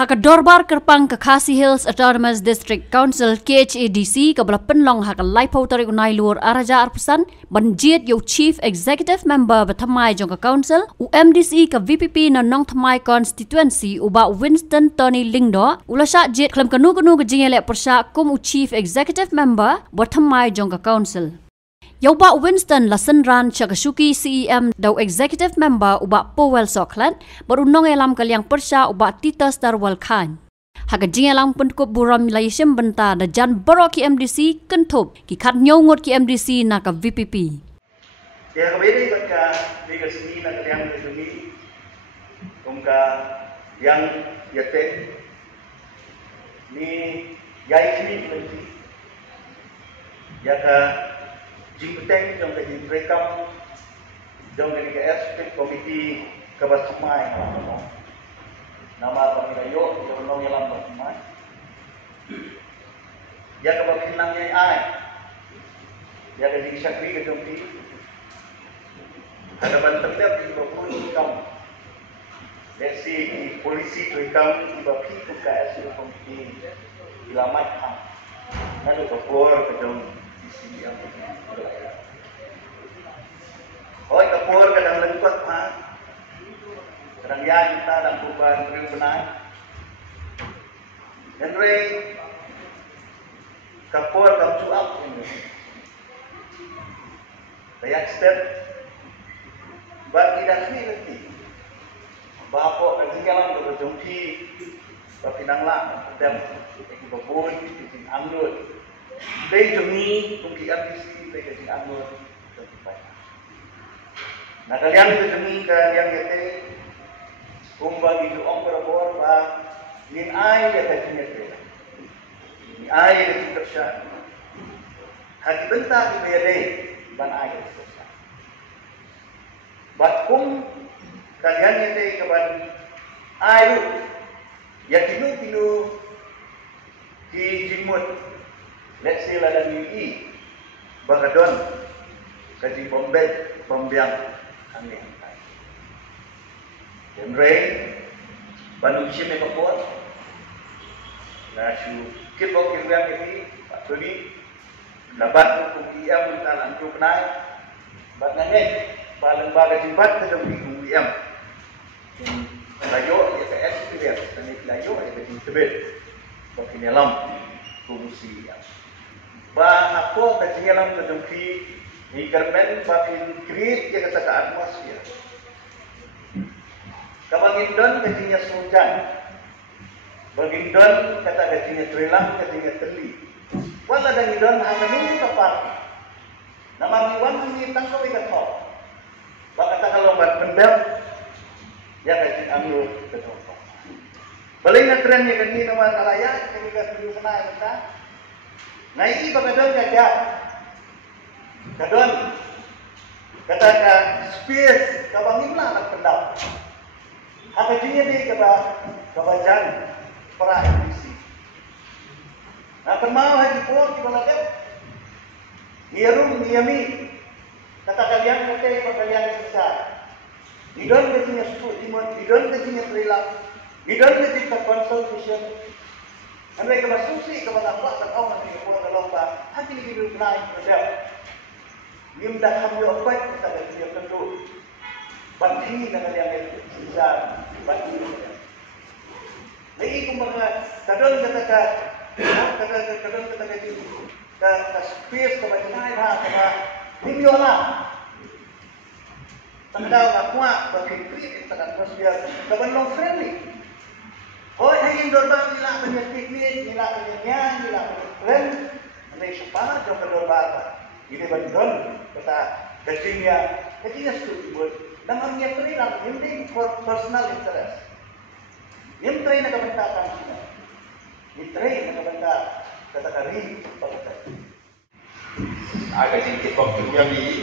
Hakadorbar Kerpang ke Khasi Hills Autonomous District Council KHADC ke belah penlong hak Laipau Tarik Unai Luar Araja Arpusan banjit yo Chief Executive Member bertamai jong ke Council UMDC ke VPP na nong tamai constituency uba Winston Tony Lingdo ulasha jet klam kanu ke jingele persya kum Chief Executive Member bertamai jong ke Council. Yoba Winston lasan ran Chakasuki CEM daw executive member uba Powell Soklan berunong elam kaliang persya uba Tita Starwal Khan. Haga jingelang penkup buram laysim benta da jan baro ki MDC kentup ki kat nyongot ki MDC na ka VPP. Ya kabedi baka liga sini na kaliang demi kumka yang yate ni yai sini nanti ya ka Jingputeng jong ke Jingprekam jong ke KS komiti kebasamai nama pemilayo jong nong yalam basamai ya kebakinangnya ai ya ke Jingsakri ke jongti ada banternya di bawah kam desi polisi tuikam di bawah ke KS komiti ilamat ham nado kapor ke jong sini yang Oi kapur kadang lengkot mah. Kadang ya kita dan perubahan benar. Dan rey kapur kam cuap ini. Dayak step bagi dah ni nanti. Bapak kerja jalan ke jongki bapinang lah dan babun di anglut. Dei jemi kumki ambisi dei kerja anglut. Nah kalian itu demi kalian yate bagi doang berabor bah nin ai ya kajinya te ni ai ya tersya hati bentar di bayade ban ai tersya batkum kalian yate kaban ai ya tinu di jimut let's say la dan UI bagadon kaji bombay pembiang aneh. Dan rain, manusia mereka buat. Nasu kita kira ini, Pak Tony, labat UIM kita langsung naik. Bat naik, balembaga jimbat ke dalam UIM. Layo ya ke experience, dan layo ya ke tebet. Bagi dalam fungsi. Bah apa ke dalam ke dalam Hikermen batin create dia kata ke atmosfer. Kabangindon kajinya sunjan. Bagindon kata kajinya trelang kajinya teli. Wala dangindon hanganung kapar. Nama miwan ni tangkaw ikato. Bakata kalau pendam ya kajinya ambil betul. Balik na tren ni kani nama kalaya kani ka tuju sana kita. Nai bakadon jaga. Kadon kata space kabangin lah nak pendam. Apa jenis ni kabajan para industri. Nah termau haji pun kita lakukan. Niarum niami kata kalian nanti kalian besar. Idon kejinya suku timur, idon kejinya perilang, idon kejinya consultation. Mereka bersusi kepada Allah dan Allah nanti kepada lomba. Hati ini hidup naik berada. Dia dah hamil apa kita dah dia tentu. Bagi dengan yang besar, bagi. Lagi kumpulan kadang kata itu, kata space kepada naik kata dimiola. Tanda apa bagi kritik tanda atmosfer, kawan long friendly. Oh, yang dorban nila menyetik nila penyanya, nila friend, mereka sepakat jom berdorban. Ini betul kata kajinya setuju. Namanya perilang ini personal interest. Yang train nak bentak kita. Ini train nak bentak kata kari pakata. Agak sedikit waktu yang ini.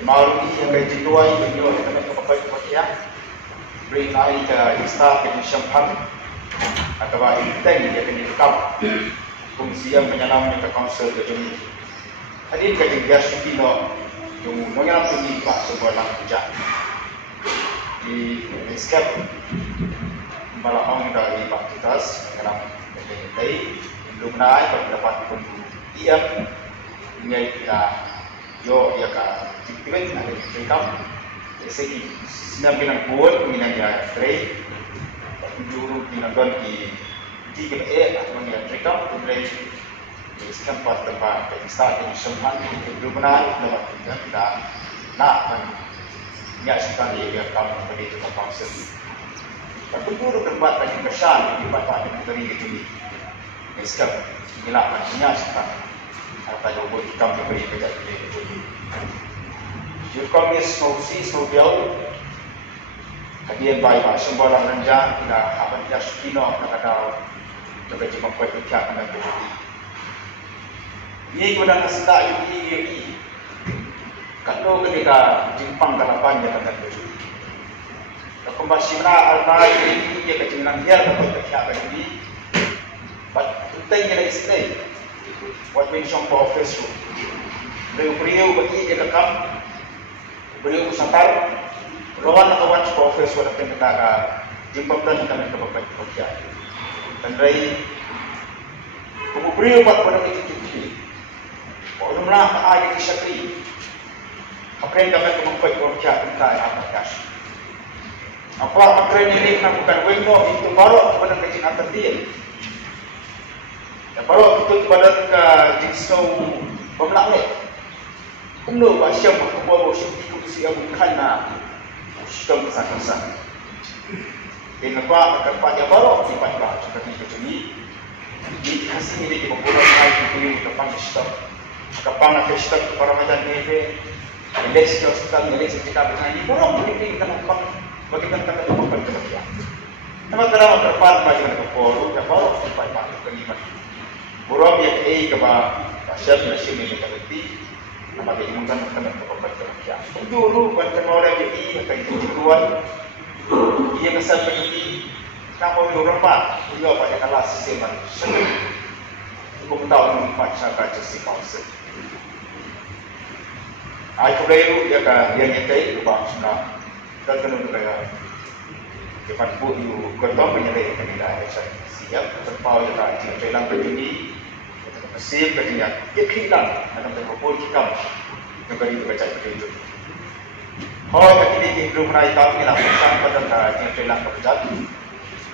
Malu yang gaji dua ini beliau kita pakai pakai. Bring naik ke Insta ke Syampan. Atau inteng dia kena rekam. Fungsi yang menyanam ke council ke jombi. Hadir ke Jinggas Sukino yung nangyarang pagiging sebuah lang kerja di escape Balakang dari aktivitas dalam day belum naik dapat pun tiap ngai kita yo ya ka tiba-tiba ada rekam segi senang bilang buat minang ya tray juru binangkan di tiga atau minang rekam tray sekian pas tempat start yang sempat belum naik dapat kita nak menyaksikan dia rekam pada tempat council. Tapi guru tempat bagi kesan di tempat yang teri itu ni. Sekarang inilah maknanya sekarang. Atau yang buat kami beri kerja itu. Jika kami snow kadian baik sembarang renjang kita akan dia sukino nak tahu juga cuma kuat kerja kena beri. Ini guna kesendak ini. Kalau ketika jimpang kalapan dia akan beri. Kembali almai ini dia kecilan dia dapat kerja bagi, but pentingnya istri, buat mention for office tu, beliau bagi dia lekam, beliau santar, lawan kawan for office tu dapat kita jemput dan kami dapat kerja, dan dari, beliau buat pada itu, orang lah ada kisah apa yang dapat membuat kerja kita apa kas. Apa tren ini bukan window itu baru kepada kecil atas dia. Ya baru itu kepada jikso pemlaknya. Kumno basyam kubo itu siap kana sistem kesan-kesan. Dengan apa kerja baru dipakai seperti itu ni. Di hasil ini membuat hal itu depan sistem. Kapang ke sistem para macam ni. Indeks sistem indeks kita begini baru penting kan bagaimana kita membuat kerja. Nama dalam terpad bagaimana kepolu, dapat dipakai kelima. Buruk yang keba asyik nasi ini berarti nama kehidupan kita membuat kerja. Dulu bukan orang yang akan tujuan, ia kesan berarti nama orang pak, dia pada kelas semen. Hukum tahun masyarakat jasi council. Aku baru dia kan dia nyetai lubang sungai. Kalau untuk kaya, depan buku kertas penyelesaian penilaian siap terpau juga jika dalam begini, masih begini, hilang dalam terpukul kita negara itu baca begitu. Kalau begini belum pernah tahu lah pesan pada jika dalam kerja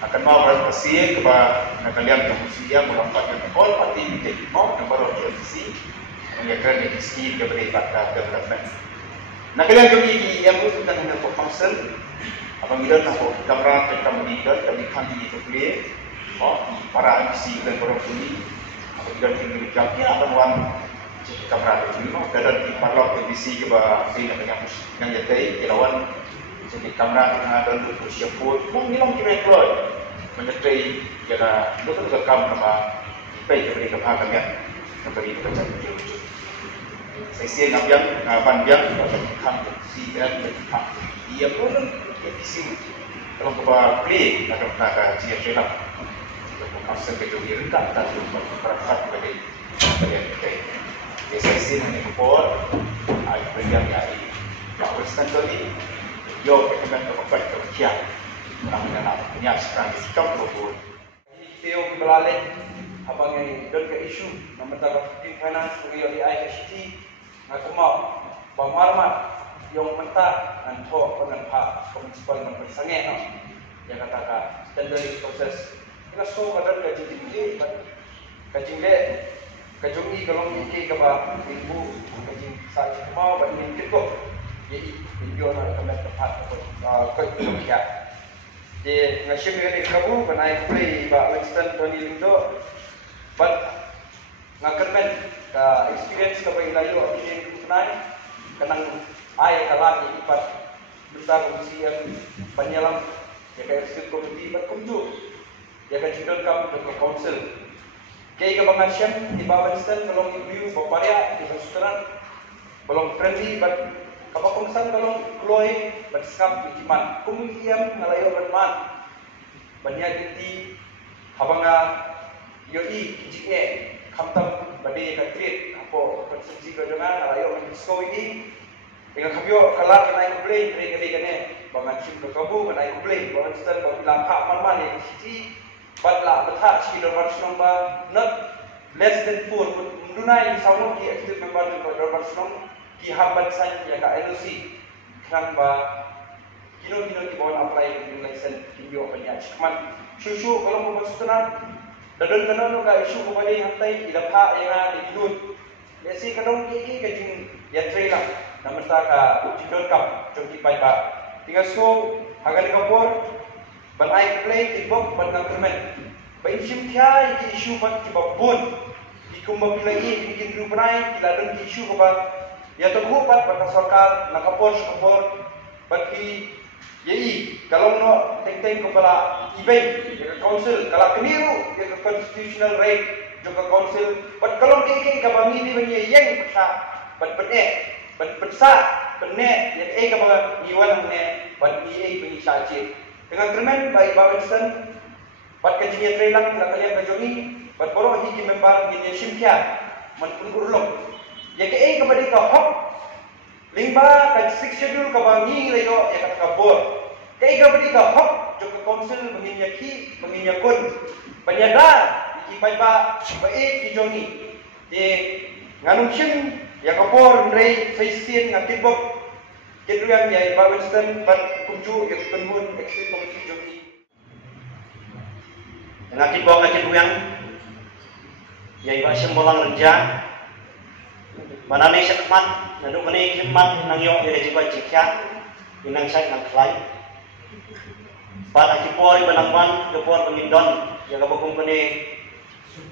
akan mau berpasir kepada negara yang siap melakukan all parti mau nomor organisasi menjaga negisi keberikatan development. Nak kalian pergi yang bukan hanya for council, apabila nak kamera kita monitor dari kanti itu boleh, para MC dan para puni, apabila tinggal di kampi akan wan kamera itu, dan di parlok MC ke bawah sini yang nyetai kelawan jadi kamera kita ada untuk siap pun, mengilang kira kira menyetai jika betul rekam nama baik dari kamera kami memberi kerja betul. Saya ngabiang, panjang, kham siap kham. Ia pun isi kalau kita play akan nak siap film. Kalau masa kita direngkat tak lupa perangkat pada kita. Saya sih hanya report, panjang hari. Kalau standardi, yo kita dapat kerja. Orang nak punya sekarang kita perlu. Teo belalai, abang yang ke isu, mementar finance bagi ICT. Aku mau pemahaman yang mentah dan thok dengan pak municipal mempersangnya, yang katakan standardisasi proses. Kita so kadang kaji tinggi, kajungi kalau tinggi kebab ibu kaji saya mau banding cukup. Jadi video nak kena tepat kerja. Jadi ngasih mereka kamu menaik play bak Winston Tony Lindo, but ngakermen experience ke bayi layu ini kenai kenang air kalah di ipat besar komisi yang penyelam jaga eksekutif komiti berkunjung jaga judul kam dengan council kaya kebangasan di bawah Winston belum review baparia di restoran belum friendly but kabakumsan belum keluai berskap di jiman kemudian ngalayo berman banyak di habanga yoi kijiknya kamtam bade ka treat apa konsumsi ko jangan ayo mendisko ini Dengan kabio kalat naik komplain kene bangan sim ke kabu naik komplain bangan stan bau bilang hak man yang siti batla betha si dorbar ba not less than 4 mundunai sawo ki active member ko dorbar snom ki habat san ya ka LOC kang ba kino ki bon apply ki license kinyo panya chikman shushu kalau mo basunan dadon tanon ka issue ko bali hantai ila pha ya di dun yasi kadong ki kajing ya trailer namenta ka Jidor Cup jongki pai ka tinga so hagali kapor ban ai play ki bok ban government ba issue kya ki issue bat ki babun ki kumba bilagi ki gru prai ki ladon ki issue ko ba ya to ko bat bat sarkar na kapor bat ki yei kalau no teng kepala ibai ya council kalau keniru ya constitutional right juga council bat kalau ki ka bangi ni bani yang pesa bat besar benar yang kepada iwan ne bagi bagi sahaja dengan kermen baik bawasan bat kajian trailang nak kalian kajoni bat borong hiji member gini simkia manpun urlong ya kepada ka hok limba ka schedule ka bangi layo ya kata kabor kepada ka hok juga council menginyaki menginyakun penyada iki pai ba baik dijoni de nganungsin ya kapor rei faisian ngatibok kedua ya Bawistan bat kunju ya penhun ekstrim komisi joki ngatibok kedua ya iba sembolang reja manane sekmat nanduk mene khidmat nang yo ya jiba jikya inang sai nang klai bat akipor banangwan kapor pengindon ya kabukung mene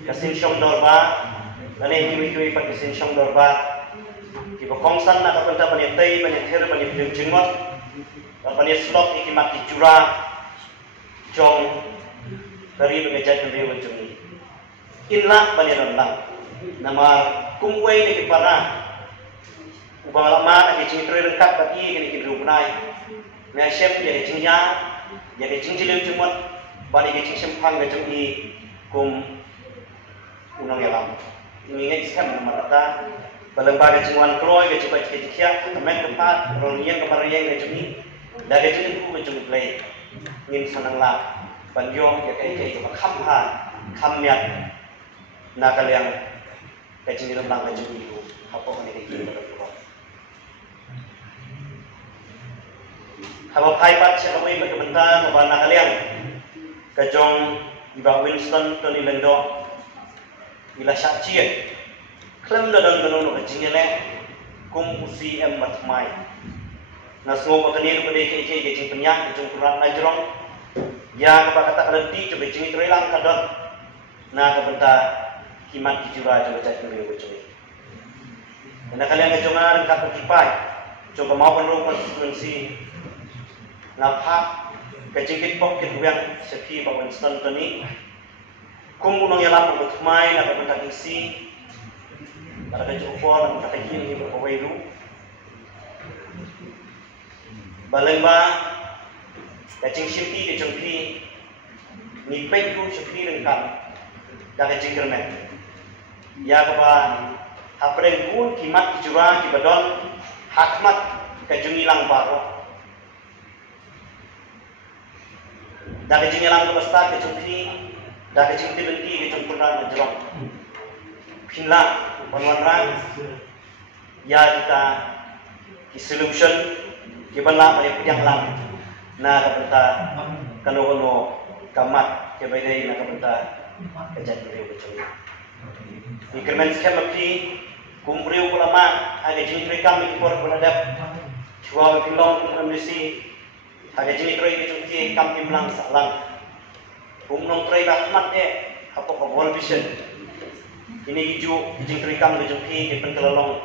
kasin syong dorba lane kiwi pat kasin syong dorba Ibu kongsan nak kapenta panitai panither panither jenggot panit slot ikimat dicura jong dari bengejat dari wajumi inlah panirandang nama kumway ni kipara ubang lama agi cingitri rengkat bagi kini kidru punai na chef ya cingnya ya cingjilim jenggot bani agi cingsimpang gajung i kum unang yalam ini ngai skam marata Balembaga cingwan kroy ke cepat cepat temen tempat rolian kemarian ke cumi daga cingin ku ke cumi play ngin sanang la banjong ya kai ke kham ha kham miat na kaliang ke cingin lembang ke cumi itu apa ni ke cingin berdoa Haba pai pat siapa mai berkebentar membana kaliang ke jong iba Winston Tony Lendo ila syakciet Klem dalam dalam kecingnya kum usi matmai. Nasmo pakani kepada kecing penyak kecing kurang najrong. Ya kepada kata kerti coba kecing terelang kadot. Na kebenta kimat kijura coba cari beliau kecing. Karena kalian kejongan kat kipai. Coba mau penuh konstitusi. Nafak kecing kitpok kituyang seki bawan stan tani. Kum unang yalam matmai na kebenta kisi. Para kecupor dan kata kini berkawaidu balemba kacing simpi kecengpi nipet tu simpi rengkam dan kacing kermen ya kaba hapreng pun kimat kijura kibadon hakmat kajung ilang baro dan kacing ilang kebasta kecengpi dan kacing tibenti kacing pernah menjerong pinla Wanwan ya kita di solution kibanla pada pihak lang na kapenta kano kamat kebedai na kapenta kejadian beliau betul. Di kermen skemapi kumbriu ulama ada jenis mereka mikir beradab cua pilong kondisi ada jenis mereka itu kami melang salang umnong mereka rahmat apa kabul vision ini hijau hijau terikam hijau ki di pentelolong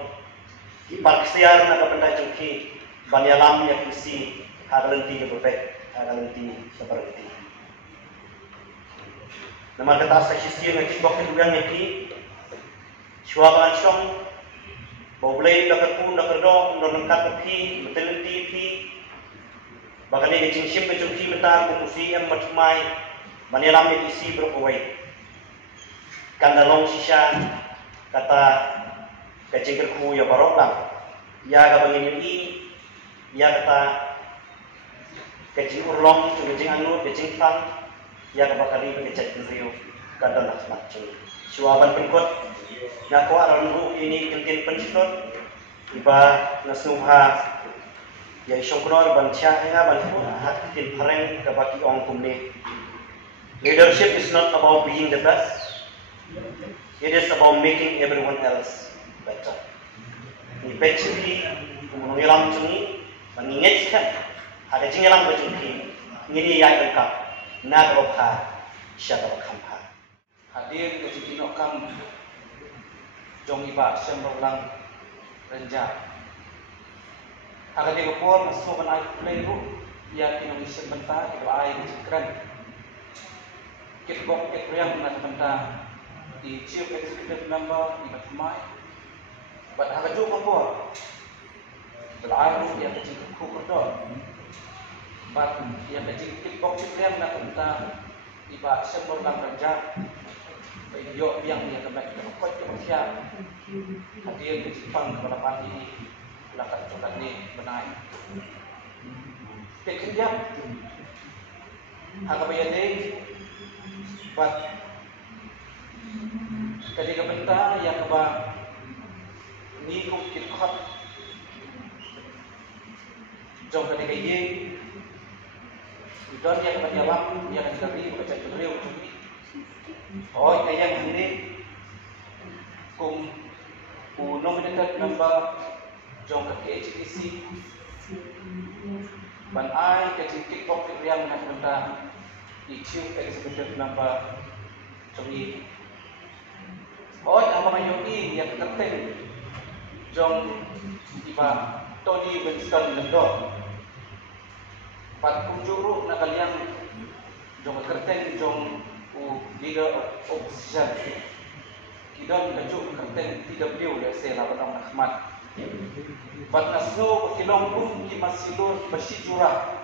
ipar kesiar nak pendai jungki banyalam yang isi harlenti ke berbaik harlenti seperti nama kata saksi yang kibok kedua yang ki suaban song bau blade nak pun nak kerdo lengkap ki mentelenti ki bahkan ini jingsim ke jungki mentar kumusi yang matmai banyalam yang isi berkuai Kandalong sisya kata kecingkerku ya barok lang ya ka bangin ini ya kata kecing urlong kecing anu kecing tan ya ka bakari kecet rio kadang nak macam suaban pengkot na ko aron ru ini kentin pensitot iba nasnuha ya isoknor ban cha nga ban fu hat tin pareng ka baki ong kumne. Leadership is not about being the best, it is about making everyone else better. Eventually mengilam cungi mengingatkan ada cingelam berjumpi ini yang lengkap nak opha siapa kampa hadir ke Cipinok Kam jong iba semrolang renja akan dikepor masuk ban air peleru ya Indonesia bentar itu air keren kitbok yang nak bentar di chief executive member di Batumai bat akan jom apa belair yang kecil kukur bat yang kecil kitbok yang nak bentar iba semrolang renja yo yang dia kembali ke kota Malaysia hadir ke Jepang ke Jepang ini lakukan coba ni menaik tekniak harga bayar deh but ketika bentar yang keba ni kukit kot jom ketika ye idon yang keba jawab yang ketika ni baca tutorial cumi oh yang ini kum nominated member jong ke HTC ban ai ke titik pop yang nak minta di chief executive member cumi oh apa mayogi yang tertentu jong iba Tony Winston Lendo pat kunjuru nak kalian jong kerten jong leader of opposition kidon kajuk kerten TW ya saya lawan Ahmad bat nasno kilong pun ki masilur basijura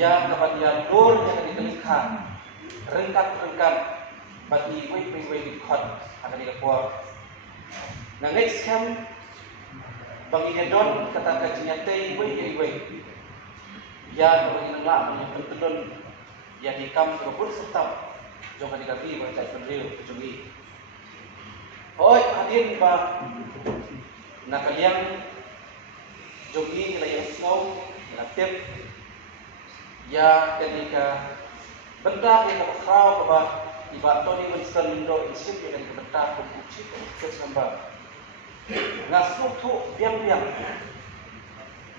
ya kapan ya dor yang dikelikkan rengkat bat ni wei di khot akan dikepor nah next camp bagi don kata kajinya tei wei ya bagi nang yang pentedon ya hikam terupur serta jangan diganti baca pendiriu kecungi oi hadir ba nak kalian jogi nilai snow aktif ya ketika benda yang berkau ba iba Tony Winston Lindo isip yang benda kukuci ke sambal ngasuh tu biang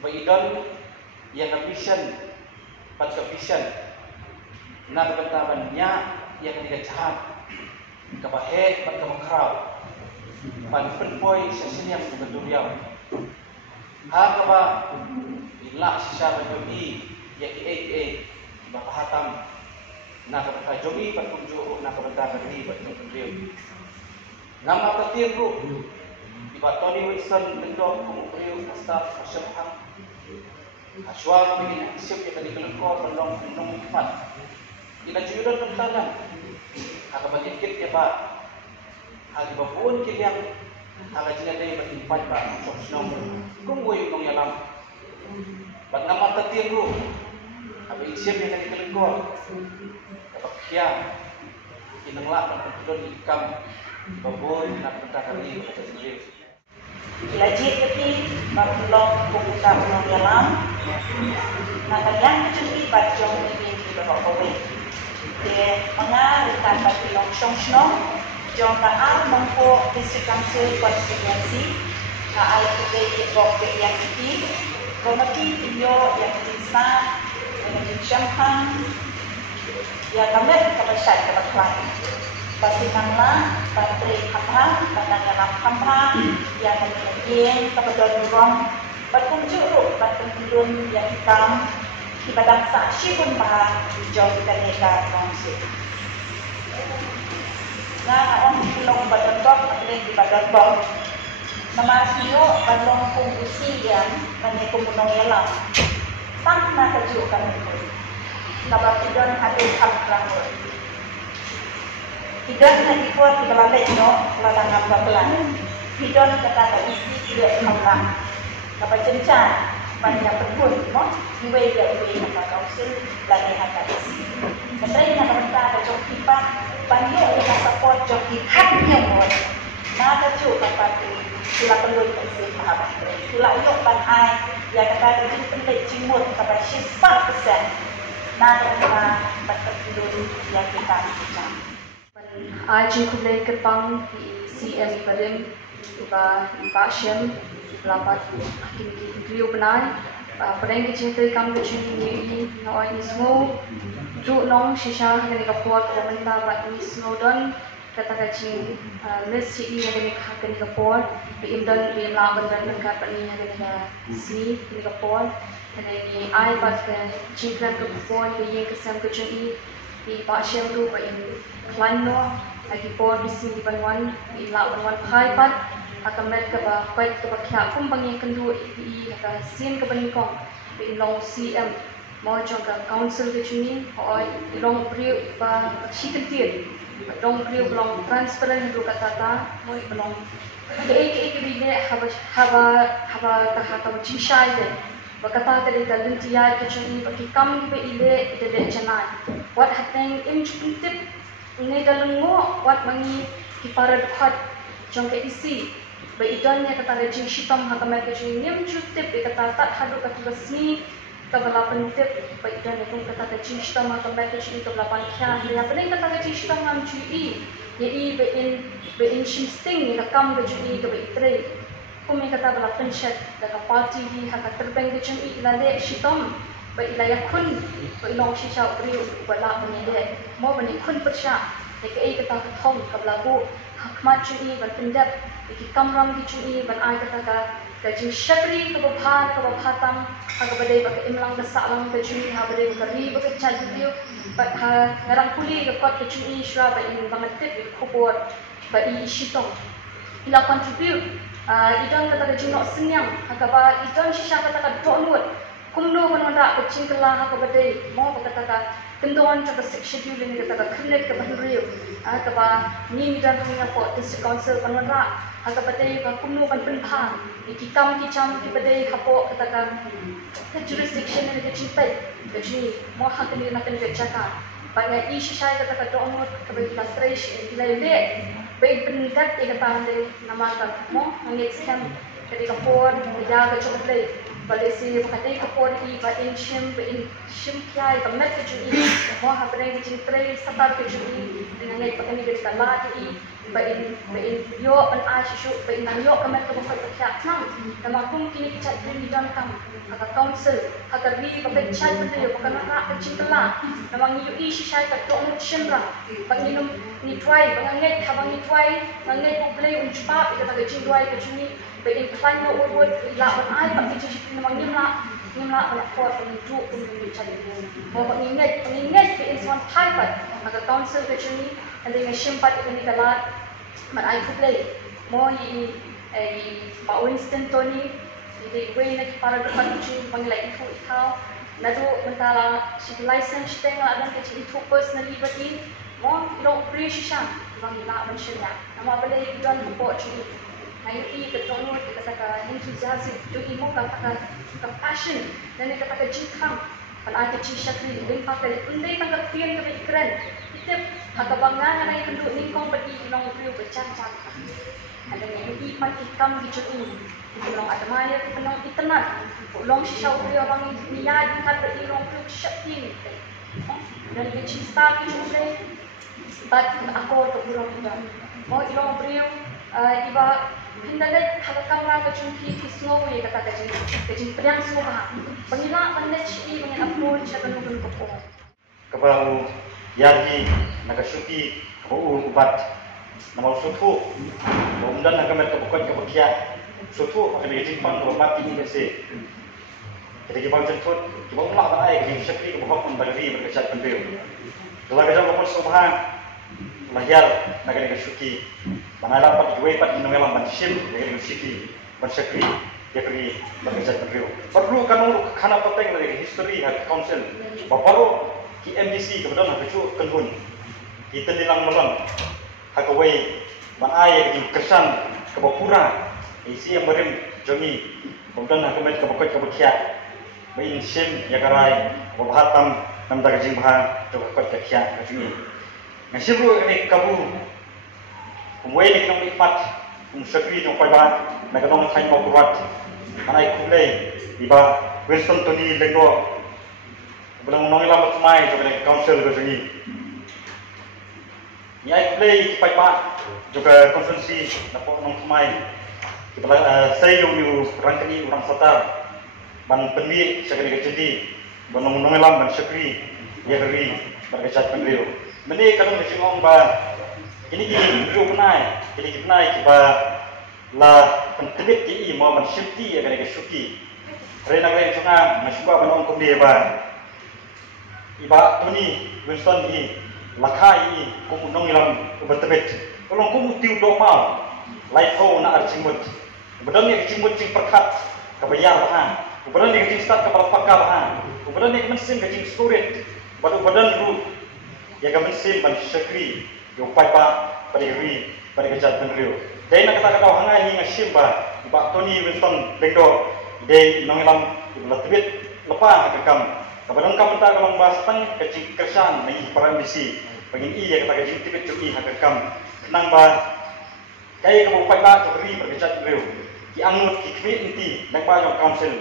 baidon yang vision pat vision nak bertabannya yang dikecahan kebahet pat kebakrau pat penpoi sesini yang berduriau ha kaba ilah sisa berjudi ya AA bapa hatam nak berta jogi pat kunjuru nak berta beri pat berduriau nama tertib ru di Tony Winston bentuk kumuriu staf masyarakat aswal begini siap yang dikelengkor pendong empat kita jujur bertanam, agak banyak kit ya pak, agak babun kit yang agak jelas dari bertimpat pak, sok senang, kungui nong yalam, bat nama tertiang lu, agak siap yang tadi kelengkor, agak kiam, kita ngelak berkedon ikam, babun nak bertakari baca sendiri. Lajit keti bakulong buka nong yalam, nak yang kecil bacong ini di bawah kawin. Dia mengarahkan bagi longsong snow, jom taal mengko district council konstituensi, taal kita ikut yang ini, komiti iyo yang diinsta, yang dicampang, yang kami kebersat kebetulan. Bagi nama Patri Kampang, katanya nama Kampang, yang memiliki kebetulan dorong, berkunjung, berkunjung yang hitam. Ibadah saksi pun bah jauh kita neka kongsi. Nah, orang kilong badan bom, kemudian di badan bom. Nama sio balong kumbusi yang menyekung gunung yalam. Tang nak kejukan itu. Nabak tidon hadir kamprangul. Tidon nak ikut kita balik no ladang apa pelan. Hidon kata isi dia kaulah kapa cencan banyak berpun no iwe dia iwe kata kausil lagi kata isi katanya nak kata ada jok tipa banyak yang support jok haknya pun nada ju kapa sila perlu isi sahabat sila yok ban ai ya kata dia penting cimut kapa 10% nada kata betul yang kita bincang Aji kublai kepang di CM Badem iba Shem lapat hakim Rio benai padang kecil tu kam kecil ni noi ni semua tu nong sisa kena kapuat pada mentah bat ni semua dan kata kecil list CE yang kena kapuat imdan lawan dan dekat ni kena C kena kapuat kena ni I bat ke cikran kapuat yang kesam kecil di Pak Shem tu bain klan no lagi por di sini banwan di lawan pai pat akan mereka baik ke bakia kum bangi kendu i ka sin ke baningkong di long CM mau jangka council ke sini oi long priu ba chikentir long priu long transparent tu kata ta mau long ke bile haba ta hata chisai de bakata tadi dalun tiya ke sini baki kam be ile de chanai what happening in chupintip ini dalam ngo wat mangi kipara dekat jangka isi baiknya kata rejim shitam hakam ke sini niam chutip kata tak hadu kata resmi kabala pentip baiknya itu kata rejim shitam hakam ke sini kabala pankya ya paling kata rejim shitam nam cui ye bein shimsting ni rakam ke sini ke baitre kumi kata bala penshet dalam parti di hakam terbang ke sini ilale shitam baiklah kun baiklah sisa beriu bala menide mau bani kun persya dekai kata thong kablabu hakmat cui berpendap iki kamram di cui ban ai kata ka jin syakri kababhatam kabadai bak imlang kesalang ke cui ha badai kari bak chat beriu bat ha ngarang kuli ke kot ke cui shra ba in bangatip kubur ba i shitong ila contribute idon kata ka jinok senyang hakaba idon sisa kata ka donut kumno manonda kecing kelah ha kabadai mau kata ka kenduan coba schedule ini kata ka connect ke bahriu kaba ni dan punya pot district council panwara ha kabadai ka kumno ban penpang ikam kicam kibadai hapo kata ka jurisdiction ini kecing pai jadi mau ha kini nak kena cakap banyak isu saya kata ka donut kabadai ka trash ilai baik peningkat kata ande nama ka mau ngit scam jadi kapor jaga coba play balesi bukannya kapor di bain shim kiai kamet kecui mau hampir di cintai setar kecui dengan yang pakai di kalah di bain yo an asyik bain yo kamet kebuka kerja nang nama pun kini cat di dalam kam kata council kata ri pakai cat benda bukan nak kecil kelah nama yo isi saya kata orang shimra bagi ni try bangai habang ni try bangai boleh uncup kata kecil try kecui bain plan yo urut lawan ai pakai cuci namang nimla pada kuat penunjuk untuk cari mau mengingat bain swan type kata council kecui and then shimpat ini kalah mat ai play mau Pak Winston Tony di way nak para depan cuci panggil itu ikau nado mentala si license tengah ada kecil itu personally bagi mau lo precision bang nak mensyariat nama boleh dan buat cuci ayo ke tono kata enthusiasm tu imo kata passion dan kata cinta kan ada cinta ni dan pakai undai tangkap pian ke keren itu kata bangga yang kenduk ni kau pergi nong priu bercancan ada yang iman ikam di cuci long ada maya penong itenat long sisa priu bang ni ya kata long priu syakti dan cinta tu mulai bat aku tu burung muda mau long priu iba hindalet hakakamra kecungki kisno ye kata kecing pedang semua pengila manage i mengen approach akan mungkin kopo Kepala Yagi Nagasuki Kau ubat nama suatu kemudian nak kami terbuka kebahagiaan suatu akan dijadikan pengorban ini kasi jadi kita jentut kita mulak berai di sekali kebahagiaan bagi berkecat pendiu kalau kita mau subhan mahal nak Nagasuki mana dapat jual pat ini memang bansim Nagasuki bersekali dia pergi berkecat pendiu perlu kan karena penting dari history hak council baru ki MDC kemudian nak cuci kendun kita nilang melon hakawai man ay di kesan kebapura isi yang berim jongi kemudian hakemet kebakot kebakia bain sim ya karai bahatam nam daga jing baha to kakot kakia kajungi ngasibru ni kabu kumwe ni kong ipat sakri jong pai ba na kanong thai mo kurat anai kulei iba Winston Tony lego belum nong lam mai to ni council kajungi Nyai play pai ba juga konferensi dapat nong mai kita saya yung rangkani orang satar ban penwi sekali kecedi ban nong lam ban sekri ya keri berkecat penrio meni kalau ngomong ba ini dulu kenai ini kenai kiba la pentibit ki mau ban syuti ya kali kesuki rena kali sunga masukwa ban nong kumde ba iba Tony Winston ni lakai kumu nong ilam betebet tolong kumu tiu do mau laifo na arcimut bedan ni arcimut cing perkat kebayar bahan bedan ni cing start kepala pakar bahan bedan ni mesin cing storage badan root ya mesin ban sekri yo paipa pada ri pada kejat penrio dai nak kata kau hangai ni ngasim ba ba Tony Winston lengdo dai nong ilam betebet lepa kekam Kapan kamu tak kalau bahas tentang kecil kersan ni para ambisi, pengen iya kata kecil tipe cuci hakam, nang bah kaya kamu pada curi berkecat beliau, di anut di kwi inti, nang bah yang council,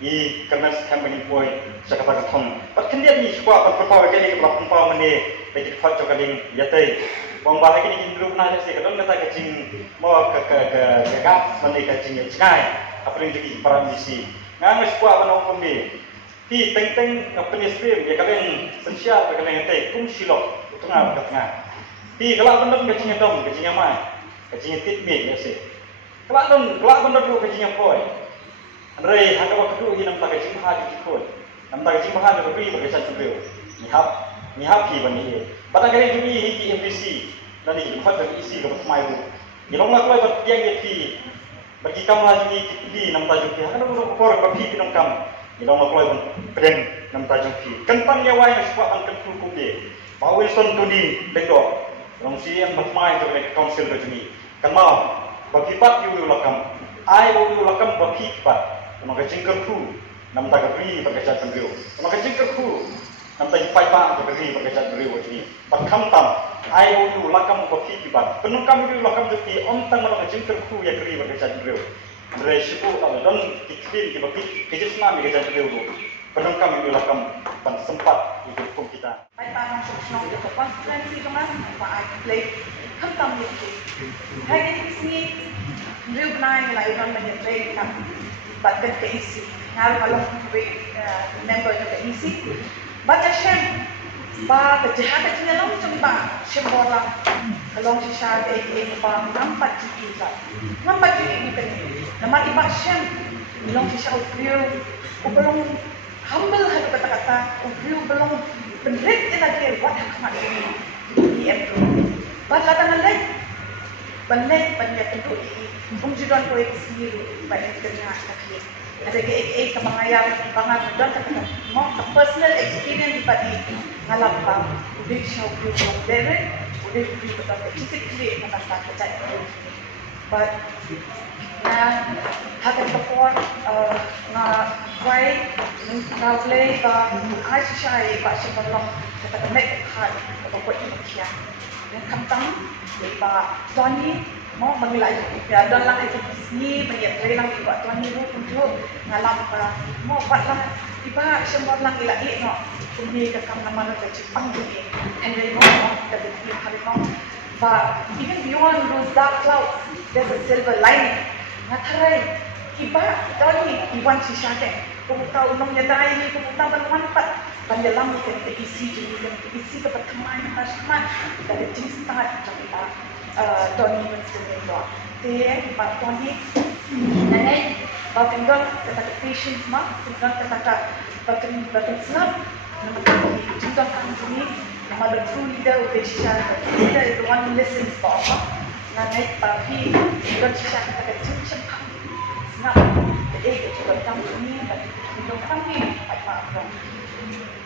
di kerana campaign boy, saya kata ketong, pat kendia ni suka pat perpau kaya kepala perpau mene, bagi fat cokaling yatai, bang bah lagi ni grup nasi saya kadang kata kecil mau ke gas mene kecil cengai, apa yang jadi para ambisi, ngang suka mana hukum ni. Ti teng penisrim ya kalian sensial kalian teh kum silok tengah tengah ti kelak bener kecingnya dom kecingnya mai kecingnya titmit ya sih kelak bener dulu kecingnya boy andrei haka waktu ini nampak kecing bahan di kod nampak kecing bahan di beri berkesan sebelum nihap hi bani pada kali jumi hiki MPC dan ini empat dari isi ke semai bu ilong lah kalau yang yeti bagi kamu lagi di nampak jumi haka dulu kor bagi pinong kamu Ilong makloi brand nam tajung pi. Kentang ya wai sebab an kentul kumde. Pak Wilson Tony lego. Long si yang bermain tu nek council ke sini. Kan mau bagi pat yu lakam. Ai yu lakam bagi pat. Nam ka jingker ku. Nam ta ka bri berkecat beliau. Nam ka jingker ku. Nam ta pai pa ka bri berkecat beliau sini. Pat kham tam. Ai yu lakam bagi pat. Penung kam yu lakam tu pi om tang nam ka jingker ku ya bri berkecat beliau. Resiko kalau don dikir di bagi kerjasama dengan kerja beliau tu, penuh kami ulakam pan sempat hidup pun kita. Baik para sosok itu konferensi kemarin Pak Play hentam itu. Hari ini sini beliau naik lagi orang menyertai kan, bagian keisi. Ngaruh kalau member keisi, baca shem, baca jahat kecil long cemba shem orang. Kalau sisa ini bang nampak juga, nampak juga bukan. Nama ibak shem, belum sisa beliau, belum humble hadu kata-kata, beliau belum benar lagi what hikmah ini di itu. Bahkan lagi, banyak tentu ini, umjudan proyek sendiri banyak kerja lagi. Ada ke kemangayam, bangat dan kata, mau personal experience tadi ngalap udah show beliau dari, udah beliau betul cincin kata kerja itu. But hakan kapor na wai na play ba ai shai ba shapalong kata mek hat ba ko ikia dan kantang ba Tony mau mengilai ya don lang itu sini banyak dari lang iba Tony ru untuk ngalam ba mau batlang iba semua lang ilai no kuni ke kam nama ke Jepang ni and they know that the film hari no but even beyond those dark clouds there's a silver lining. Natarai, iba Tony iwan si Shake. Pumunta unong niya tayo, pumunta ba naman pa? Pandalang mo kan isi ke pertemuan teman dari jenis start contoh Tony Winston itu. Dia Pak Tony, nenek, bapak tinggal kata patient mak, tinggal kata bapak Islam, nama kami contoh kami sini, nama the true leader of Asia, leader is the one who listens to Allah. Nenek papi tinggal sisa kata cincin kami, senang, jadi juga kami ini, hidup kami, apa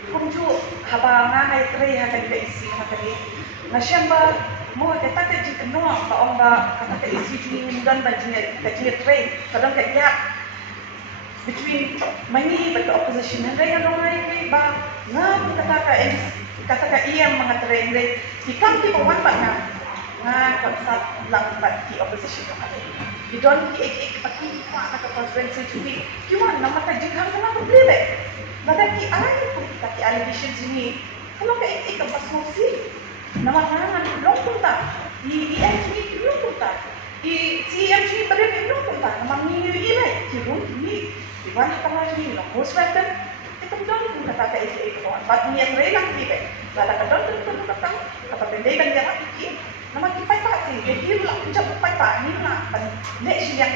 Kunju haba ngai tre ha kan isi ha kan na shamba Mo kita ke ji kenua ba ong ba kata ke isi ji mudan ba ji ke ji train kadang ke gap between many but the opposition and they are already ba ngam kata ka IM mga train they ikam ti pawan ba na konsep lang ba di opposition ka you don't ik pati pa ka conference ji cuma nama ka ji kan kana probleme baga ki ay kita ki allegations ni kalau ka ik pas mo si nama kanangan long punta di EMG long punta di CMG pada long punta nama ni ilai kirun ni di mana kamar ni long host factor kita betul kata kata itu but ni yang relang ni be kata kata betul kata kata pendek dan jangan fikir nama kita pak sih jadi lah ucap pak ni lah kan nek siap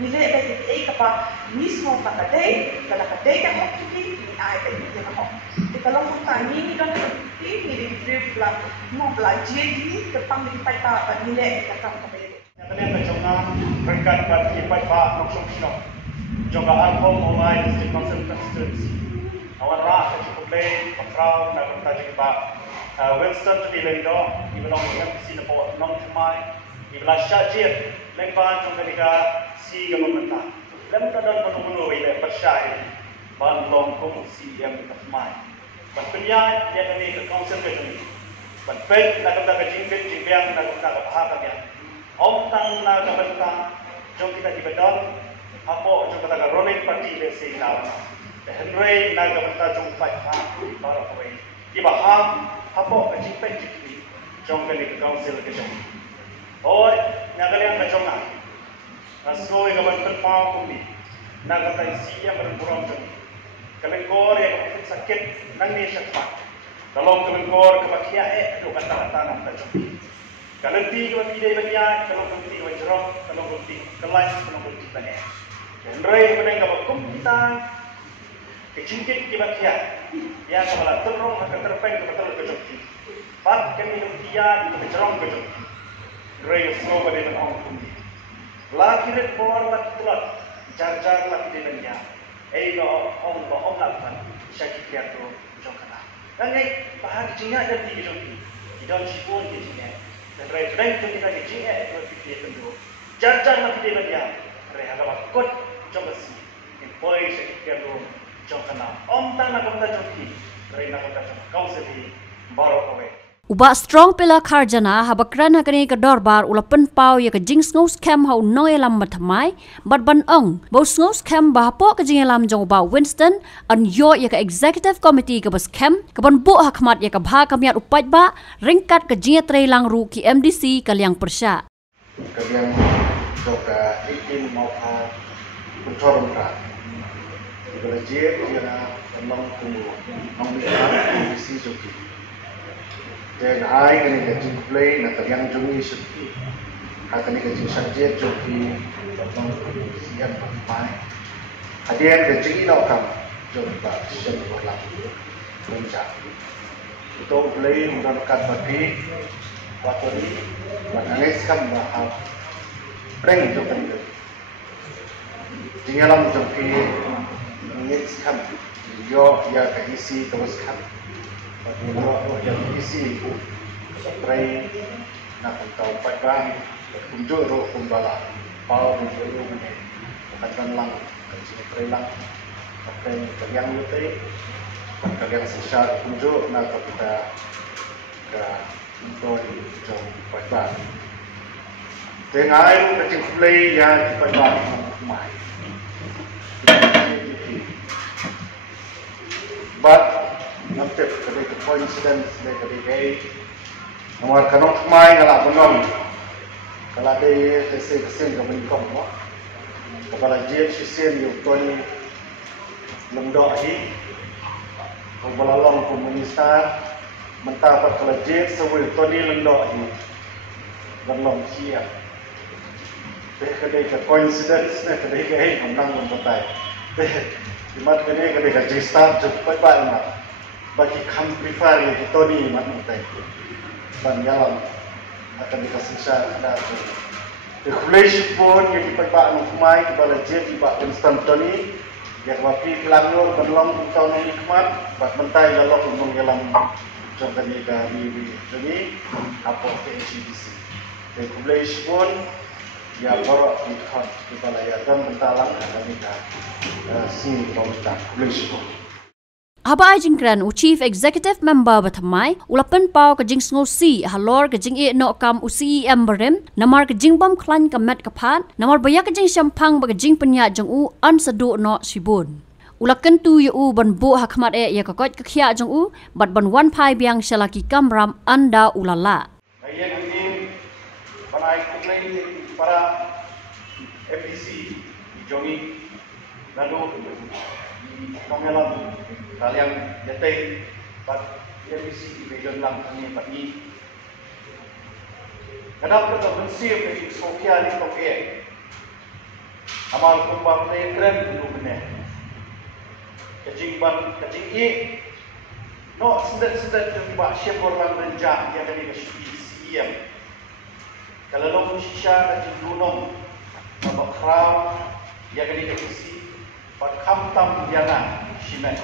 ni le be kapa ni semua kata deh kata kata kan hok ni ai be ni hok kalau kita ni don ini di belak mau belajar ini tentang di pak nilai kata kata Yang tadi kita berkat bagi pak langsung sino. Juga alkom online district council constituency. Awan rah cukup leh, pakrau nak kita juga Winston tu di lendo, di belong yang sini bawa nong cemai, di belah syajir, lengban juga kita si pemerintah. Lem kadang penuh ini persyai, ban long kum si yang cemai. Penyair yang ini ke council ke sini. Penpek nak kita ke jingbiang nak kita ke bahasa dia. Om tang nak kita jom kita di bedol. Apa jom kita ke rolling party le sing dalam. Henry nak kita jom fight di para pemain. Di baham apa ke jingpek jingbi. Jom ke council ke sini. Oh nak kalian ke jom nak. Nasoi ke penpau kumi. Nak kita isi yang berkurang jom. Kalengkor yang sakit nangis syafaat. Kalau kalengkor kebakia itu kata-kata nam tajam. Kalenti kebakia bakia, kalau kalenti kebajerok, kalau kalenti kelas, kalau kalenti banyak. Henry menengah bakum kita kecingkit kebakia. Ya kepala terong akan terpeng kebetul kejam. Pat kami kalenti itu kejerong kejam. Henry semua pada menang kum. Laki red bawar laki tulat, jar laki dia. Ego om lakukan syakit dia tu jongkana. Nangai bahan kecilnya ada di jongki. Kita cipun kecilnya. Dan rai tu kita kecilnya itu fikir tentu. Jar lagi dia dia. Rai agak kot jongkasi. Impoi syakit dia tu jongkana. Om tak nak kita jongki. Rai nak kita jongki. Kau sedih baru kau. Uba strong pila karjana habakrana kani ka dorbar ulapan pau ya ka jing ngos kem hau no elam mathamai bat ban ong bo ngos kem ba po ka jing elam jong ba Winston an yo ya ka executive committee ka bas kem ka ban bo hakmat ya ka bha kamiat upat ba ringkat ka jing tre lang ru ki MDC ka liang persya kalian joka ikin mau ka kuncorum ka belajar yana memang kumu MDC joki dan ai kani gaji play na kalian jungi sepi kani gaji subject joki tentang siap mai hadiah gaji ino kam jomba siap berlang menca itu play menggunakan bagi waktu ini menangis kam bahas prank joki jingalam joki menangis kam yo ya keisi terus kam Bagaimana yang isi tray nak tahu pada kunjung roh kumbala pau kunjung ini akan lang kunjung tray lang pakai kalian itu kalian secara kunjung nak kita ke untuk jauh pada dengan air kecil play yang pada mai but nanti kerja coincidence kerja gay, nomor kanok mai kalau benom, kalau ada kesen kemenkong, kalau jet kesen yang tuan lembok ini, kalau long komunistan, mentah kalau jet sebut tuan lembok ini, berlong siap. Kerja coincidence kerja gay, menang mempertai. Cuma kerja start cukup banyak. Bagi kami prefer yang kita ni manusia banyalam akan dikasih syarat ada regulation pun yang dipakai nukumai kepada jet dipak Winston Tony yang wapi kelangor berlong tahun ini kemat buat mentai lalok umum dalam contoh ni dari jadi apa KHDC. Regulasi pun ya baru dikhat kita layak dan bentalang ada ni si pemerintah regulasi pun. Haba ai jingkran u Chief Executive Member bathamai ulapen pau ka jing sngo si halor ka jing e no kam u CEM barem namar ka jing bam klan ka met ka phan namar baya ka jing champang ba ka jing penya jong u an sadu no sibun ulakan tu yu u ban bo hakmat e ya ka kot ka khia jong u bat ban wan phai biang shalaki kamram anda ulala Ayat ini para ikut para FDC di Jongi lalu di Nongelam kalian nyetai pat FDC di region lang kami pagi kadang kita bersih dari Sofia di Tokyo amal kumpang saya keren dulu benar kecing i no sedang tiba siapa orang menjak yang ada di CEM kalau long shisha kecing lunong mabak kraw yang ada di KC pat kamtam diana simen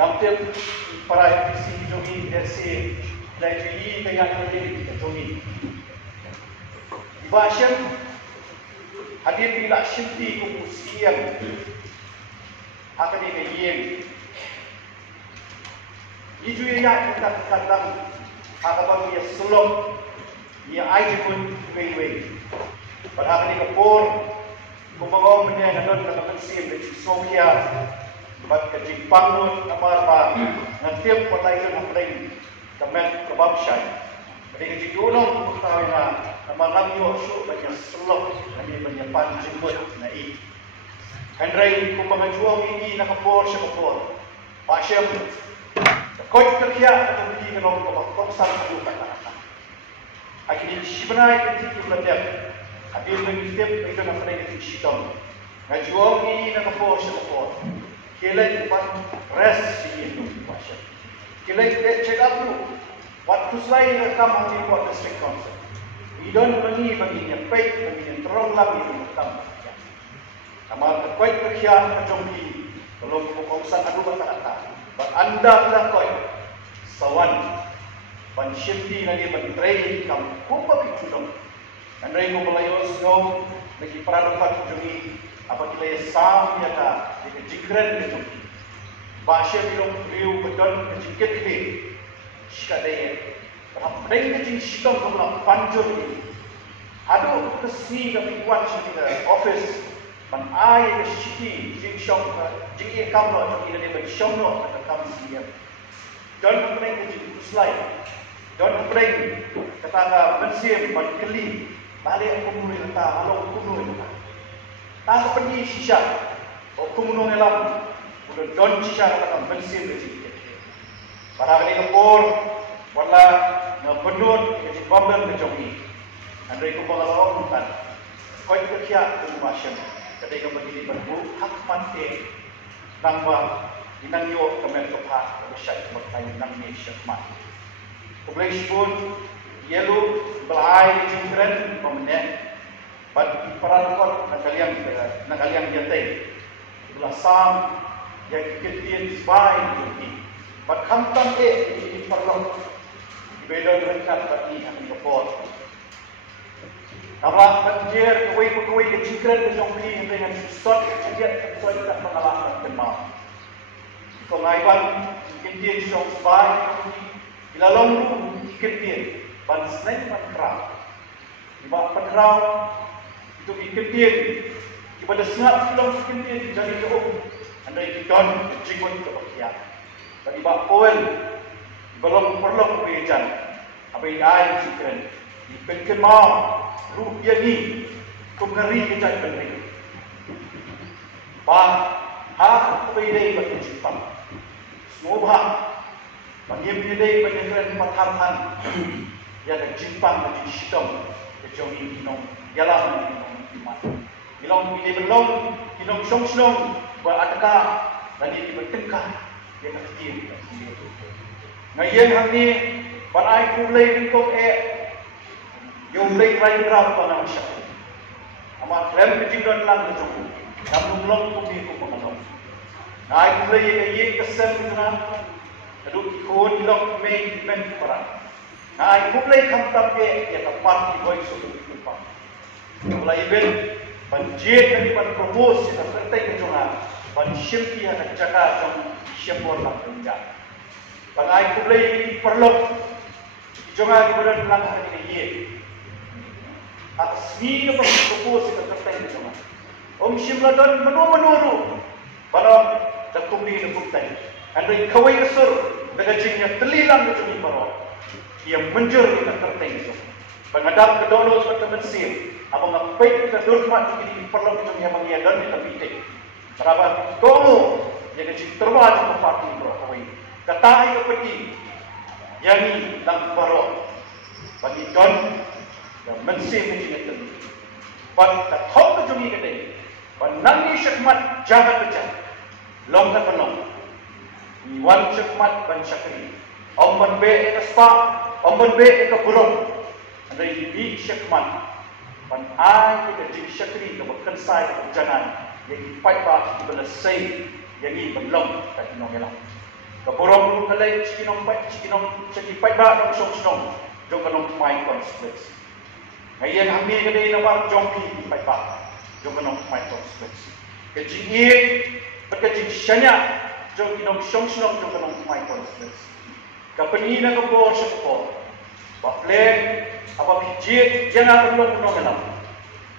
Ramtip para FDC Jongi RC Library dengan Library Jongi. Iba Syam hadir bila Syimti Kusiam akan dikayin. Iju ya kita kadang akan dia selom dia air pun wei. Pada hari kapur kumangom dia nadon kata Syim di Sofia bat kecik pangun namar ba ngatiap patay ko ng pring kamet kababshay jadi kecik dulong pagtawi na namang yo su banya sulok ani banya panjimut na i Henry kung mga juang ini nakapor sa kapor pa siya koy kakya at hindi kanong kapakonsang kalukat na ay kini sibanay kecik yung ladep at yung nagtip ito na pring kecik sitong na juang ini nakapor sa kapor Kilai buat rest sih itu macam. Kilai check up tu. Waktu selain rekam hati buat district council. Idon bagi baik bagi terong lagi itu rekam. Amal terkuat kerja kejombi belum pokoksan adu kata-kata. Anda tidak koi sawan pansyenti lagi menteri kamu kupa kicudong. Andai ko melayu snow lagi peradukan kejombi. Apabila ia sam dia tak jikran itu, bahasa bilang riu beton kejikit ini, sekadar berapa kecil sikam kalau panjur ini, aduh kesini kami kuat kita office, man air kesini jingshong jingye kamlo jadi dia bershonglo kata kami siap, dan berapa kecil kuslai, dan berapa kata bersih man keli, balik kumul kita, along kumul kita. Tak pergi shisha, kumunong elam, udah don shisha katakan bensin bersih. Para kali kapor, wala na penut kecik bamban kejongi. Andai ko bagalawang kan, koi kerja kumasyam. Kadai ko begini berbu hak mante, nangba inangyo kemen kepa bersyak berkai nang ni syakmat. Kebelah pun yellow belai jingkren pemenek. Bagi para doktor nakaliang jantai belah sam yang ketian sebaik ini bagi kamtam ini perlu beda dengan bagi kami kapor kalau banjir kawai kecikran kejongki dengan susut kejadian susut tak pengalaman kenal pengaiban ketian sebaik bila long ketian banseng mankrau ibak penerau itu ikutian kepada sangat film ikutian jadi jauh anda ikutkan cikun kebahagiaan tadi bak poel belum perlu kebejan apa yang ada cikran dipenken mau rupiah ni kumgari kejat beri bah hak kebeidai bagi cipang semua bagi kebeidai bagi keren pathamhan yang cipang bagi sidong kejongi minum ialah Bilang ini belum, kinong song beradakah dan ini bertengkar yang kecil. Ngayon hangni panai kulay nitong yung lay right drop pa naman siya. Ama rem kecil lang nito. Namumlong ko dito ko ano. Ngayon kulay yung kasem na Aduh ikut ilok main event perang. Nah, ikut lagi kamtam ke ya tempat di boy suku lupa. Mulai event banjir dari pan propose kita kertai kejongan, ban shimpi akan jaga jom shimpor nak kerja. Ban ikut lagi perlu kejongan di badan langkah ini ye. Asmi ke pan propose kita kertai kejongan. Shimla don menuru balam dak kumli nak kumtai. Andai kawai kesur dengan jingnya telilang ke jumi baru. Ia menjur kita kertai itu. Pengadap ke dono seperti mensir. Abang ngapain kita dormat ini perlu kita yang mengiadan kita pitik. Kenapa? Kamu yang jing terwaj tempat ini bro kawai. Katai ke peti. Yang ini lang baru. Bagi don dan mensir menjing itu. Pan tak tahu ke jumi kedai. Pan nangi syakmat jangan pecah. Long tak penuh. Iwan syakmat ban syakri. Om ban be ke spa. Om ban be ke burung. Ada ibi syakmat. Ban ai ke jing syakri ke bekan sai ke jangan. Yang ipai ba belasai. Yang ini belum tak inong elang. Ke burung kalai cikinong cikipai ba nong song. Jom kanong mai konspirasi. Ngayon kami kadai nabar jompi ipai ba. Jom kanong mai konspirasi. Ke jing ie berkecing syanya. Jom kinong song jom kanong mai konspirasi. Kapanina ka po siya po. Bakleng, apa bijit, yang akan long elam.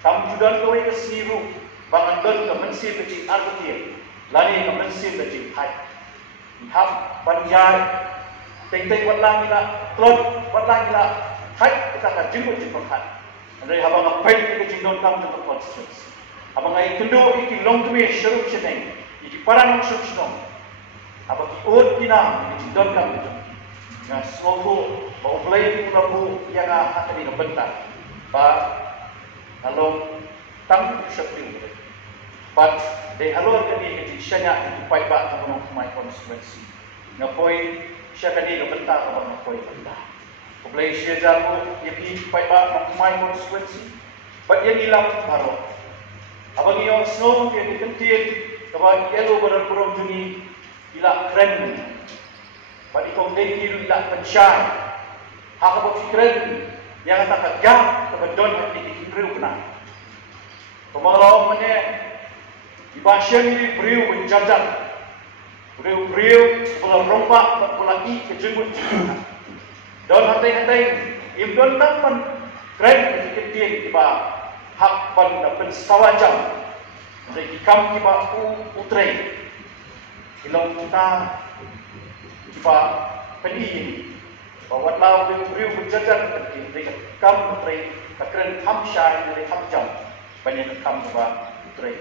Tam judan kawai ke siru, bangan don ke mensir kecil arketir, lani ke mensir kecil hai. Hap panjai, teng watlang ila, klot watlang ila, hai kita akan jemput hai. Andai abang ngapain ke kecil don tam jemput konspirasi. Abang ngai kendo iki long tuwe syarup seneng, iki paranong syurup senong. Abang ki od kinam, kecil don tam jemput. Nah, seluruh bau play pulabu yang akan dibentak, pak, kalau tang sepuluh, pak, deh halor kini kejadiannya itu baik pak mengenai my konstitusi. Ngapoi siapa kini dibentak atau ngapoi bentak. Play siapa jago, ia pergi baik pak mengenai my konstitusi, pak yang hilang baru. Abang yang snow yang dikentir, kalau yellow berperang juni, hilang keren. Bagi kau dengki tidak pencai, hak berfikiran yang tak kerja kebetulan hati dikiriu kena. Kemalau mana ibasyang ini beriu menjajak, beriu pula rompak pula i kejenggut jenggut. Dan hati imdon taman keren ketika tiba hak pada pensawajam, dari kam tiba utrai, hilang kita. Pak pendiri bahawa lau beriu berjajan dengan kam putri kekeren hamsyai dari hamjam banyak kam juga putri.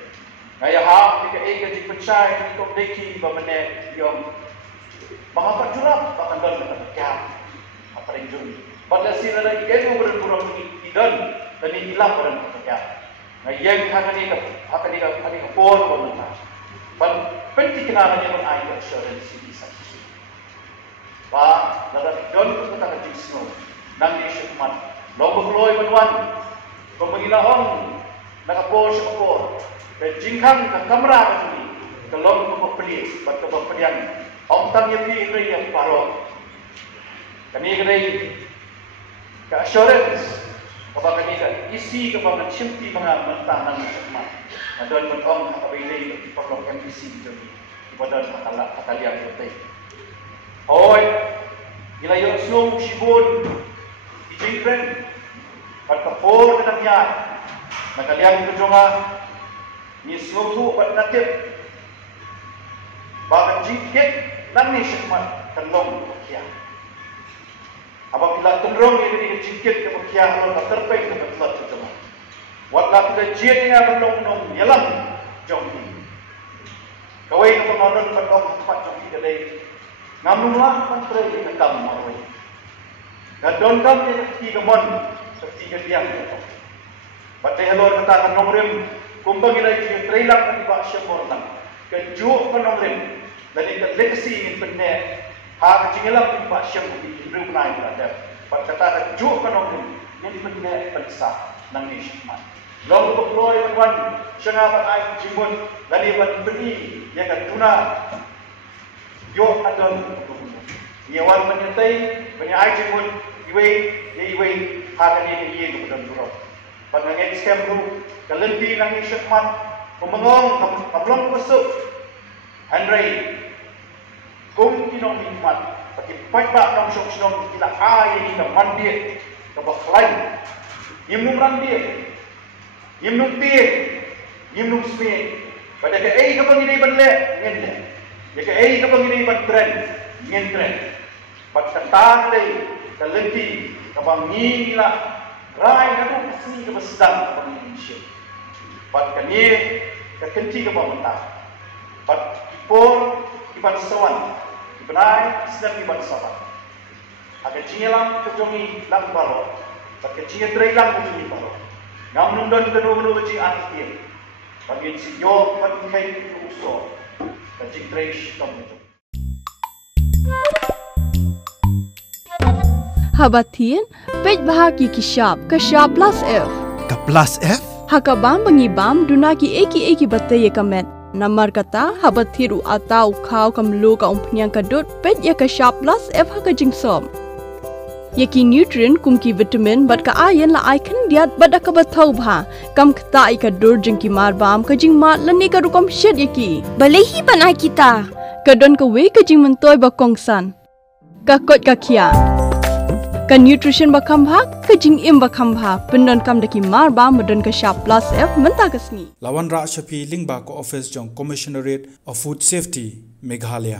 Ngaya hak jika ega dipencai untuk deki bagaimana yang mengapa jurap bahkan dan berkata apa yang juri. Pada sini ada ego berkurang idan dan hilang pada berkata. Ngaya hak ini kapor bagaimana. Penting kenalanya mengajar assurance ini saja. Pak, dalam don kita kecil snow, nang di syukmat, lombok loy menuan, pemengilaon, nakapor syukapor, kejingkang ke kamera kecil, ke lombok pembeli, batu pembelian, om tang yepi ini yang baru, kami kedai, ke assurance, kepada kami isi kepada cimpi mengamankan nang syukmat, don mentom apa ini perlu MPC jadi, kepada kata liang betul. Oi, ila yung snow sibon, ijingren, at kapor na nangyay, nagaliang ko junga, ni snow tu at natip, bakit jingkit, nang ni syakmat, tanong kaya. Apabila tenrong ini jingkit ke kaya, kalau tak terpeng ke betulat ko junga. Watla kita jingkit nga menong yalang, jongki. Kawai na panganoon patong tempat jongki kadai, ngamnulah menteri di nekam marwai. Dan don kam ni tiga mon, tiga tiang itu. Batai halor kata nomrim, kumbang ilai ji trailang di bak syamorlang. Kejuk nomrim, dan itu legacy ini benar. Hak jingelam di bak syam di Hebrew naik ada. Bat kata kejuk nomrim, ini benar bangsa nang nismat. Long berpeluang wan, sengapat air jimun, dan iwan beri yang keduna. yo adon nyawan menyetai ai jemut iwe hadani ye ko dan buro panangen scam ru kalempi nang isyakmat pemengong kablong besuk Andrei kum kinong hikmat pakai pajak nong syok syok kita ini ke mandir ke baklain yimnum randir yimnum tir yimnum spe pada ke ke pangini banle ngende ya ke ke pangini ban tren ngendren pat katang dei kalenti ke bangi la rai ngadu asni ke besdang pangini syek pat kanie ke kenti ke bangta pat por iban sawan ibanai sedang iban sawan agak cingelam kejongi lang balo pakai cinge tray lang kejongi balo ngam nundon kenu kecing anti bagi si yo pagi kai uso kecing tray tom itu Habatin pej bahagi kishab kashab plus F ka plus F hakabam bangibam dunaki eki batai kamet Namar kata habat thiru atau kau kamlu ka umpnyang kadut pet ya ka sharp plus F ka jingsom. Yaki nutrient kum ki vitamin bat ka ayan la icon diat bat ka bathau bha kam kta I ka dur jing ki mar bam ka jing mat lani ka rukom shed yaki. Balehi banai kita. Ka don ka we ka jing mentoy ba kongsan. Ka kot ka kia. Ka nutrition ba khambha ka jing im ba khambha pendon kam daki mar bam modon ka sharp plus F menta kasni. Lawan Ra Shafi Lingba ko office jong Commissionerate of Food Safety Meghalaya